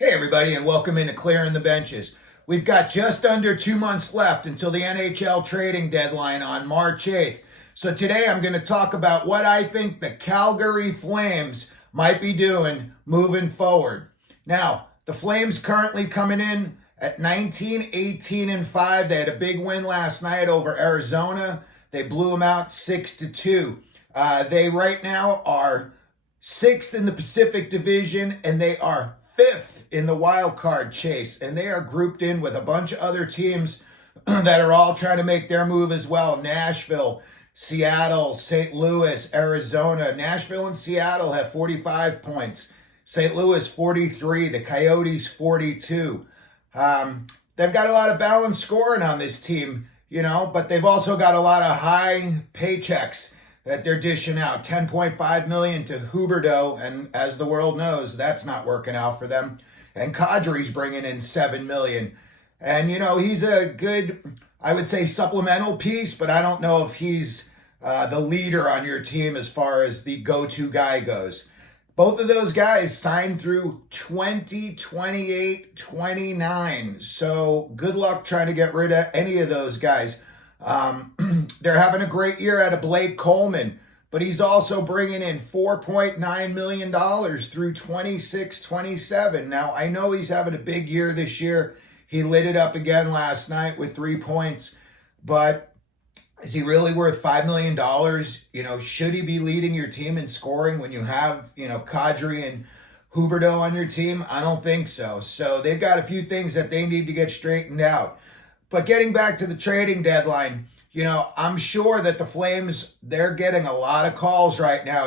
Hey everybody, and welcome into Clearing the Benches. We've got just under 2 months left until the NHL trading deadline on March 8th. So today I'm going to talk about what I think the Calgary Flames might be doing moving forward. Now, the Flames currently coming in at 19, 18, and 5. They had a big win last night over Arizona. They blew them out 6-2. They right now are 6th in the Pacific Division, and they are 5th in the wild card chase, and they are grouped in with a bunch of other teams that are all trying to make their move as well. Nashville, Seattle, St. Louis, Arizona. Nashville and Seattle have 45 points. St. Louis 43, the Coyotes 42. They've got a lot of balanced scoring on this team, but they've also got a lot of high paychecks that they're dishing out. $10.5 million to Huberdeau, and as the world knows, that's not working out for them. And Kadri's bringing in $7 million. And, he's a good, I would say, supplemental piece, but I don't know if he's the leader on your team as far as the go-to guy goes. Both of those guys signed through 2028, 29. So good luck trying to get rid of any of those guys. They're having a great year out of Blake Coleman, but he's also bringing in $4.9 million through 26, 27. Now, I know he's having a big year this year. He lit it up again last night with 3 points, but is he really worth $5 million? Should he be leading your team in scoring when you have, Kadri and Huberdeau on your team? I don't think so. So they've got a few things that they need to get straightened out. But getting back to the trading deadline, I'm sure that the Flames, they're getting a lot of calls right now.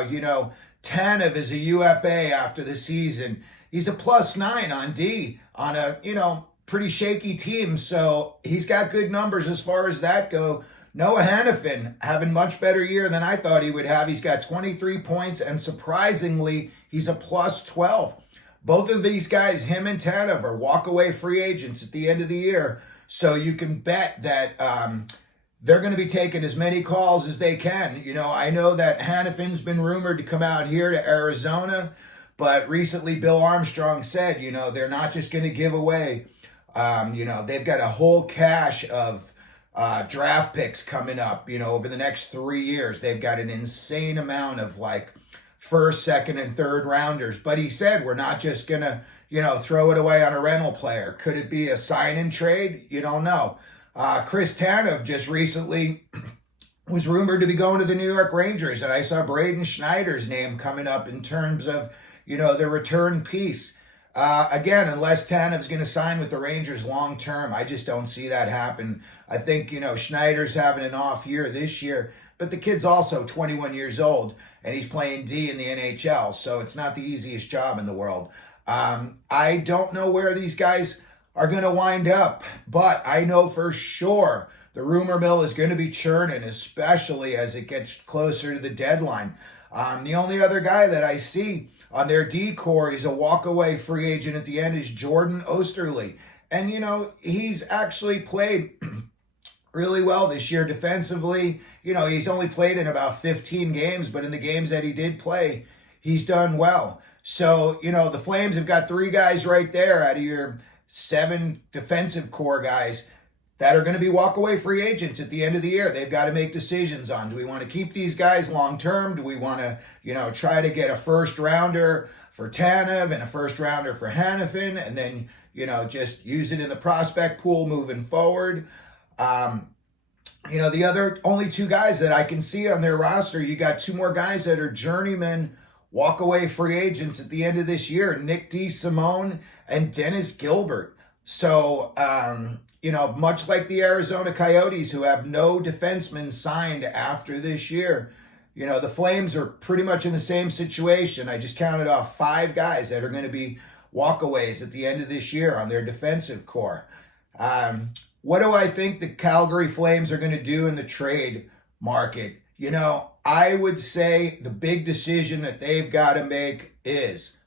Tanev is a UFA after the season. He's a +9 on D on a, pretty shaky team. So he's got good numbers as far as that go. Noah Hanafin having much better year than I thought he would have. He's got 23 points, and surprisingly, he's a +12. Both of these guys, him and Tanev, are walk-away free agents at the end of the year. So you can bet that they're going to be taking as many calls as they can. I know that Hanafin's been rumored to come out here to Arizona, but recently Bill Armstrong said, they're not just going to give away. They've got a whole cache of draft picks coming up, over the next 3 years. They've got an insane amount of first, second, and third rounders. But he said, we're not just going to, throw it away on a rental player. Could it be a sign and trade? You don't know. Chris Tanev just recently was rumored to be going to the New York Rangers, and I saw Braden Schneider's name coming up in terms of, the return piece. Again, unless Tanev's going to sign with the Rangers long term, I just don't see that happen. I think, Schneider's having an off year this year, but the kid's also 21 years old, and he's playing D in the NHL, so it's not the easiest job in the world. I don't know where these guys are going to wind up, but I know for sure the rumor mill is going to be churning, especially as it gets closer to the deadline. The only other guy that I see on their D core, he's a walk-away free agent at the end, is Jordan Osterley. And, he's actually played really well this year defensively. He's only played in about 15 games, but in the games that he did play, he's done well. So, the Flames have got 3 guys right there out of your 7 defensive core guys that are going to be walk-away free agents at the end of the year. They've got to make decisions on, do we want to keep these guys long-term? Do we want to, try to get a first-rounder for Tanev and a first-rounder for Hanafin, and then, just use it in the prospect pool moving forward? The other only 2 guys that I can see on their roster, you got 2 more guys that are journeyman walk-away free agents at the end of this year, Nick DeSimone and Dennis Gilbert. So, much like the Arizona Coyotes, who have no defensemen signed after this year, the Flames are pretty much in the same situation. I just counted off 5 guys that are going to be walkaways at the end of this year on their defensive core. What do I think the Calgary Flames are going to do in the trade market? I would say the big decision that they've got to make is,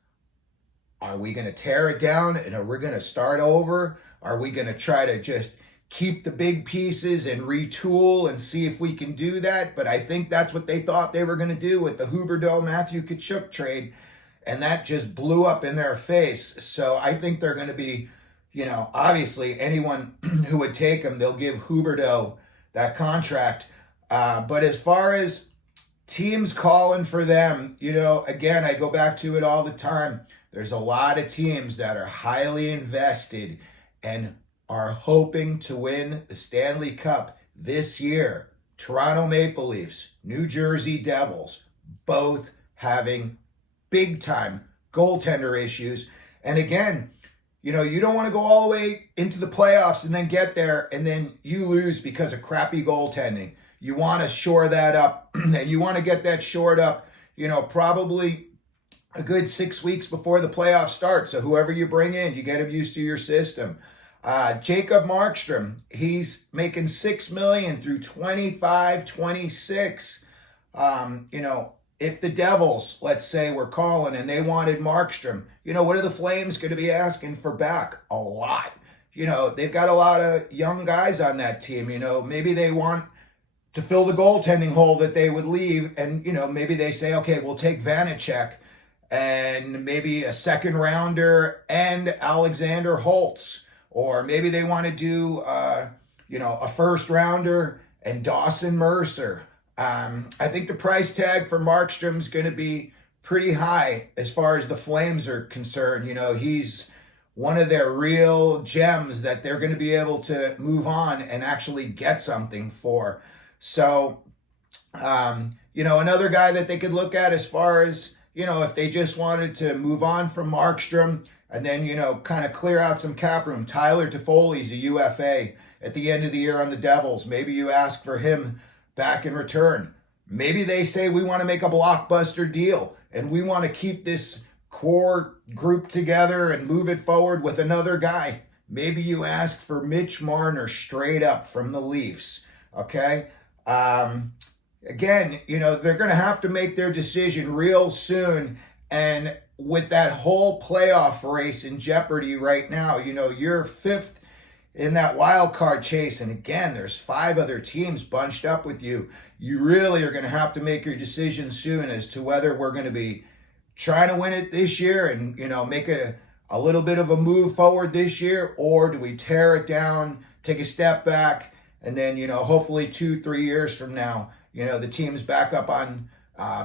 are we going to tear it down and are we going to start over? Are we going to try to just keep the big pieces and retool and see if we can do that? But I think that's what they thought they were going to do with the Huberdeau Matthew Tkachuk trade. and that just blew up in their face. So I think they're going to be, obviously anyone who would take him, they'll give Huberdeau that contract. But as far as teams calling for them, again, I go back to it all the time. There's a lot of teams that are highly invested and are hoping to win the Stanley Cup this year. Toronto Maple Leafs, New Jersey Devils, both having big time goaltender issues. And again, you don't want to go all the way into the playoffs and then get there and then you lose because of crappy goaltending. You want to shore that up, and you want to get that shored up, probably a good 6 weeks before the playoffs start. So whoever you bring in, you get him used to your system. Jacob Markstrom, he's making $6 million through 25-26. If the Devils, let's say, were calling and they wanted Markstrom, what are the Flames going to be asking for back? A lot. They've got a lot of young guys on that team. Maybe they want to fill the goaltending hole that they would leave, and maybe they say, okay, we'll take Vanacek and maybe a second rounder and Alexander Holtz. Or maybe they want to do, a first rounder and Dawson Mercer. I think the price tag for Markstrom is going to be pretty high as far as the Flames are concerned. He's one of their real gems that they're going to be able to move on and actually get something for. So, another guy that they could look at as far as, if they just wanted to move on from Markstrom, and then, kind of clear out some cap room. Tyler Toffoli's a UFA at the end of the year on the Devils. Maybe you ask for him back in return. Maybe they say we want to make a blockbuster deal and we want to keep this core group together and move it forward with another guy. Maybe you ask for Mitch Marner straight up from the Leafs. Okay? Again, they're going to have to make their decision real soon. And with that whole playoff race in jeopardy right now, you're fifth in that wild card chase. And again, there's 5 other teams bunched up with you. You really are going to have to make your decision soon as to whether we're going to be trying to win it this year and, make a little bit of a move forward this year, or do we tear it down, take a step back, and then, hopefully 2-3 years from now, the team's back up on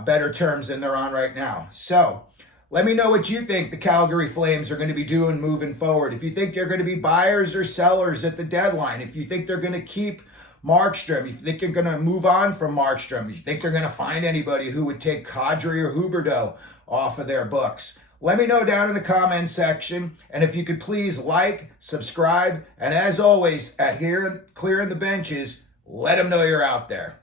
better terms than they're on right now. So let me know what you think the Calgary Flames are going to be doing moving forward. If you think they're going to be buyers or sellers at the deadline, if you think they're going to keep Markstrom, if you think you're going to move on from Markstrom, if you think they're going to find anybody who would take Kadri or Huberdeau off of their books, let me know down in the comments section. And if you could please like, subscribe, and as always, at Here Clearing the Benches, let them know you're out there.